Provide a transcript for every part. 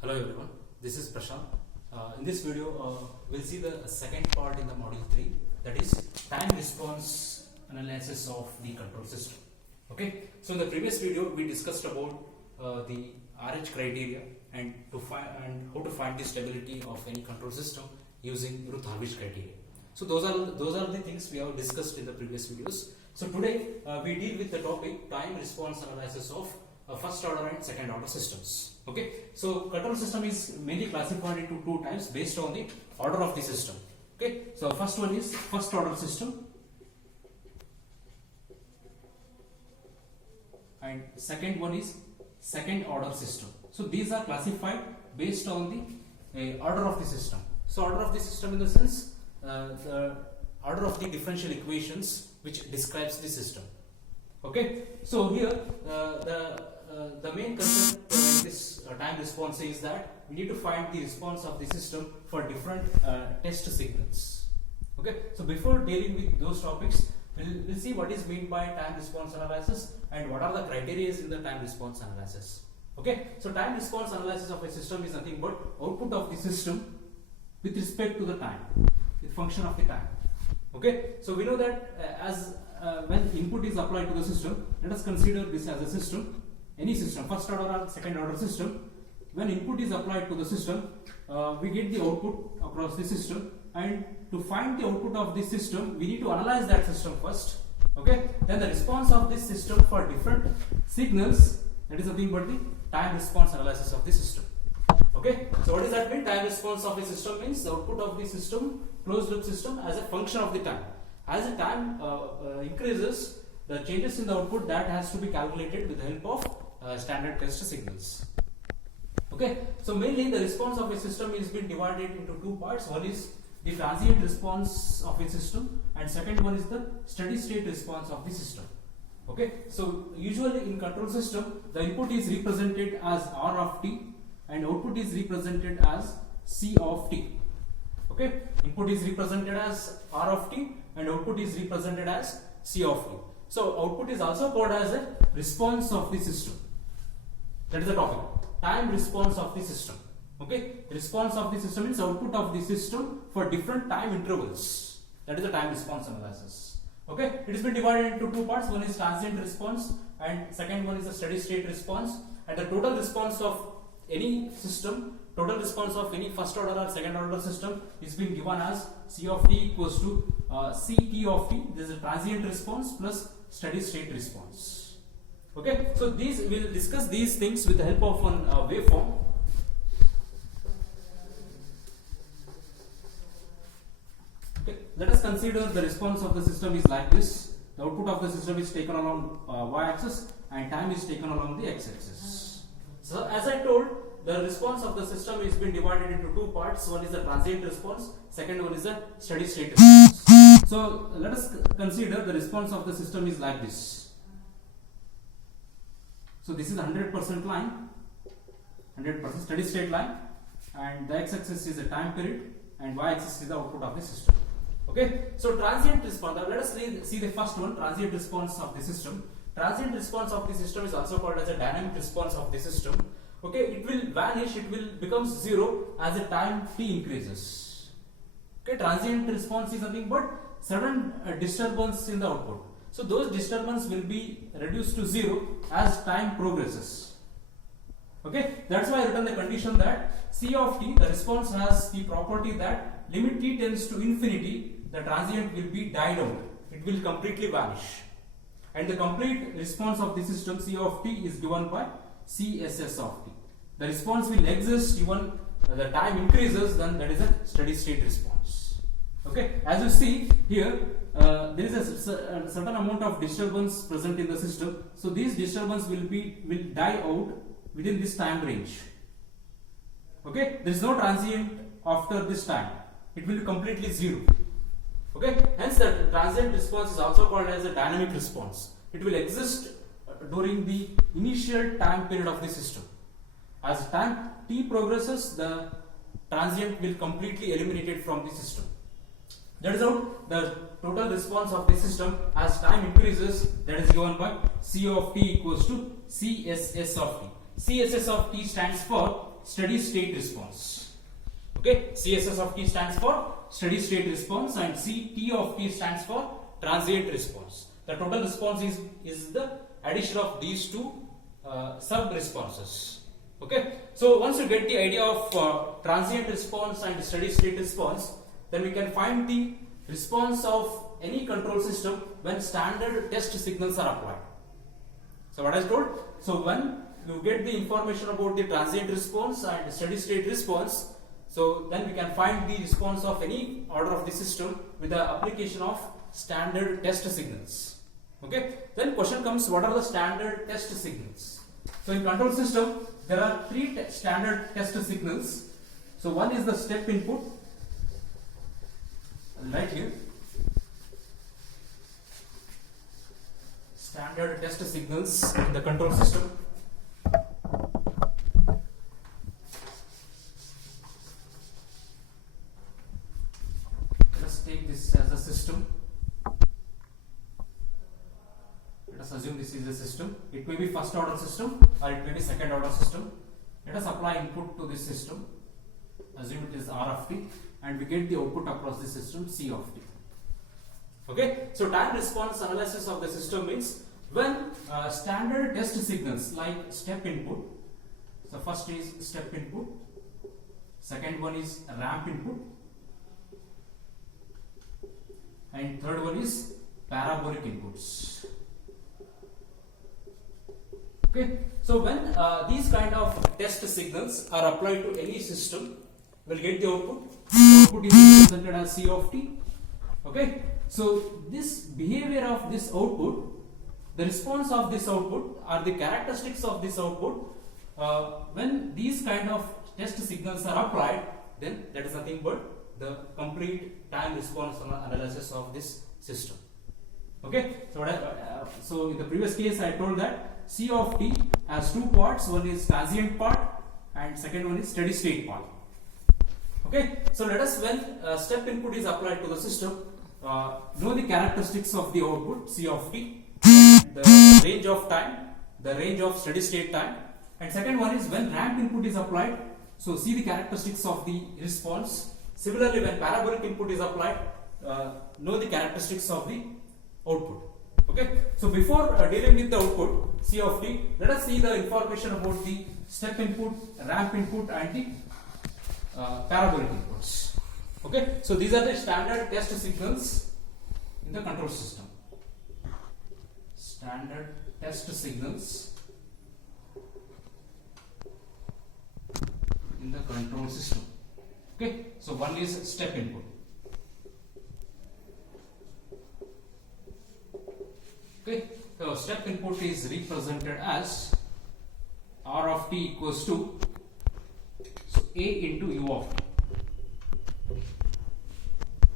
Hello everyone, this is Prashant. In this video, we'll see the second part in the module 3, that is time response analysis of the control system. Okay, so in the previous video we discussed about the RH criteria and how to find the stability of any control system using Routh-Hurwitz criteria. So those are the things we have discussed in the previous videos. So today we deal with the topic time response analysis of first order and second order systems. Okay, so control system is mainly classified into two types based on the order of the system. Okay, so first one is first order system and second one is second order system. So these are classified based on the order of the system. So order of the system in the sense the order of the differential equations which describes the system. Okay, so here the main concept in this time response is that we need to find the response of the system for different test signals. Okay, so before dealing with those topics, we'll see what is meant by time response analysis and what are the criteria in the time response analysis. Okay, so time response analysis of a system is nothing but output of the system with respect to the time, the function of the time. Okay, so we know that when input is applied to the system, let us consider this as a system, any system, first order or second order system. When input is applied to the system, we get the output across the system, and to find the output of this system, we need to analyze that system first. Okay, then the response of this system for different signals, that is nothing but the time response analysis of the system. Okay, so what does that mean? Time response of a system means the output of the system, closed loop system, as a function of the time. As the time increases, the changes in the output that has to be calculated with the help of standard test signals. Okay, so mainly the response of a system is being divided into two parts. One is the transient response of a system, and second one is the steady state response of the system. Okay, so usually in control system, the input is represented as R of t and output is represented as C of t. Okay, input is represented as R of t and output is represented as C of t. So output is also called as a response of the system. That is the topic. Time response of the system. Okay, response of the system means output of the system for different time intervals. That is the time response analysis. Okay, it has been divided into two parts. One is transient response and second one is the steady state response. And the total response of any system, total response of any first order or second order system is being given as C of t equals to Ct of t. This is a transient response plus steady state response. Okay, so we will discuss these things with the help of one waveform. Okay, let us consider the response of the system is like this. The output of the system is taken along y-axis and time is taken along the x-axis. So as I told, the response of the system is being divided into two parts. One is the transient response, second one is the steady state response. So let us consider the response of the system is like this. So this is the 100% line, 100% steady state line, and the x-axis is the time period and y-axis is the output of the system. Okay, so transient response, let us see the first one, transient response of the system. Transient response of the system is also called as a dynamic response of the system. Okay, it will vanish, it will become zero as the time t increases. Okay, transient response is nothing but sudden disturbance in the output. So those disturbance will be reduced to zero as time progresses. Okay, that's why I written the condition that C of t, the response has the property that limit t tends to infinity, the transient will be died out. It will completely vanish. And the complete response of the system C of t is given by CSS of t. The response will exist even the time increases, then that is a steady state response. Okay, as you see here, there is a certain amount of disturbance present in the system. So these disturbance will die out within this time range. Okay, there is no transient after this time. It will be completely zero. Okay, hence the transient response is also called as a dynamic response. It will exist during the initial time period of the system. As time t progresses, the transient will completely eliminated from the system. That is how the total response of the system as time increases, that is given by C of t equals to CSS of t. CSS of t stands for steady state response. Okay, CSS of t stands for steady state response and CT of t stands for transient response. The total response is the addition of these two sub responses. Okay, so once you get the idea of transient response and steady state response, then we can find the response of any control system when standard test signals are applied. So what I told? So when you get the information about the transient response and steady state response, so then we can find the response of any order of the system with the application of standard test signals. Okay, then question comes, what are the standard test signals? So in control system there are three standard test signals. So one is the step input, right here. Standard test signals in the control system. Let us take this as a system. Let us assume this is a system. It may be first order system or it may be second order system. Let us apply input to this system. Assume it is R of t and we get the output across the system C of t. Okay, so time response analysis of the system means when standard test signals like step input, so first is step input, second one is ramp input, and third one is parabolic inputs. Okay, so when these kind of test signals are applied to any system, we'll get the output. The output is represented as C of t. Okay, so this behavior of this output, the response of this output or the characteristics of this output, when these kind of test signals are applied, then that is nothing but the complete time response analysis of this system. Okay, so so in the previous case I told that C of t has two parts, one is transient part and second one is steady state part. Okay, so let us, when step input is applied to the system, know the characteristics of the output C of t, the range of time, the range of steady state time, and second one is when ramp input is applied, so see the characteristics of the response. Similarly, when parabolic input is applied, know the characteristics of the output. Okay, so before dealing with the output C of t, let us see the information about the step input, ramp input and the parabolic inputs. Okay, so these are the standard test signals in the control system. Standard test signals in the control system. Okay, so one is step input. Okay, so step input is represented as R of t equals to A into U of t.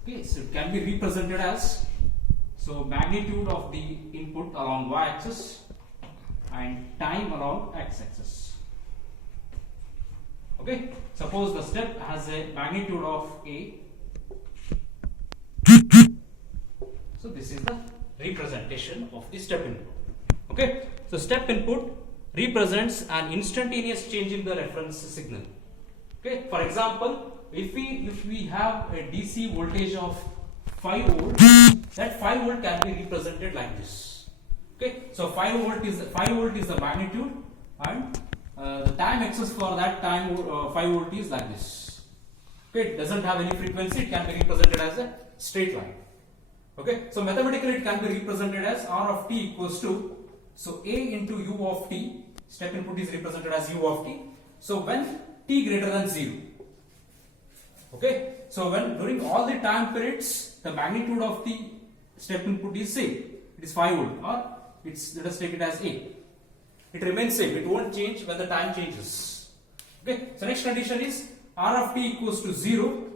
Okay, so it can be represented as, so magnitude of the input along y-axis and time along x-axis. Okay, suppose the step has a magnitude of A, so this is the representation of the step input. Okay, so step input represents an instantaneous change in the reference signal. Okay, for example, if we have a DC voltage of 5 volt, that 5 volt can be represented like this. Okay, so 5 volt is the magnitude, and the time axis for that time 5 volt is like this. Okay, it doesn't have any frequency, it can be represented as a straight line. Okay, so mathematically it can be represented as R of t equals to, so A into U of t, step input is represented as U of t. So when t greater than 0, okay, so when during all the time periods the magnitude of the step input is same, it is 5 volt, or it's, let us take it as A, it remains same, it won't change when the time changes. Okay, so next condition is R of t equals to 0,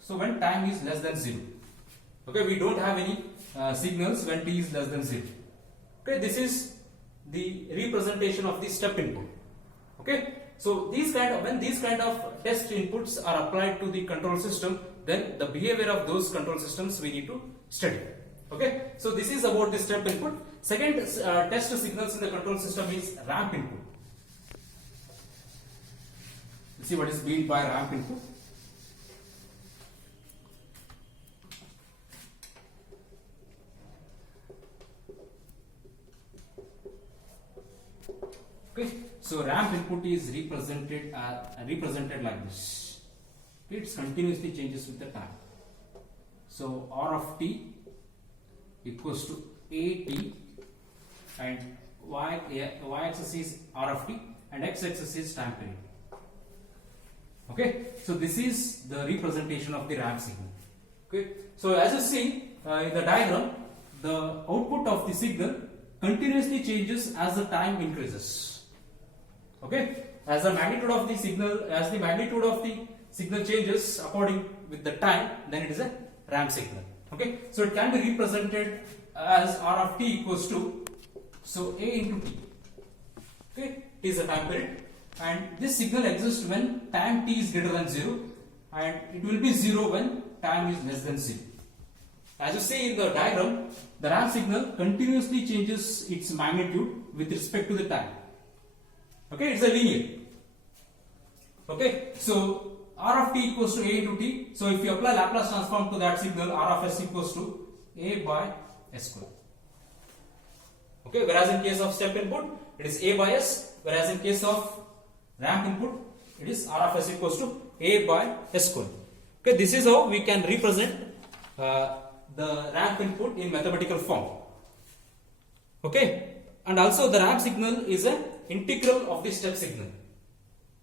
so when time is less than 0. Okay, we don't have any signals when t is less than 0. Okay, this is the representation of the step input. Okay, so when these kind of test inputs are applied to the control system, then the behavior of those control systems we need to study. Okay, so this is about the step input. Second test signals in the control system is ramp input. see what is meant by ramp input. Okay, so ramp input is represented like this. Okay, it continuously changes with the time. So R of t equals to a t, and y axis is R of t and x axis is time period. Okay, so this is the representation of the ramp signal. Okay, so as you see in the diagram, the output of the signal continuously changes as the time increases. Okay, as the magnitude of the signal changes according with the time, then it is a ramp signal. Okay, so it can be represented as R of t equals to, so a into t. Okay, t is the time period, and this signal exists when time t is greater than 0, and it will be 0 when time is less than 0. As you see in the diagram, the ramp signal continuously changes its magnitude with respect to the time. Okay, it's a linear. Okay, so R of t equals to a into t. So if you apply Laplace transform to that signal, R of s equals to a by s square. Okay, whereas in case of step input, it is a by s, whereas in case of ramp input, it is R of s equals to a by s square. Okay, this is how we can represent the ramp input in mathematical form. Okay, and also the ramp signal is an integral of the step signal.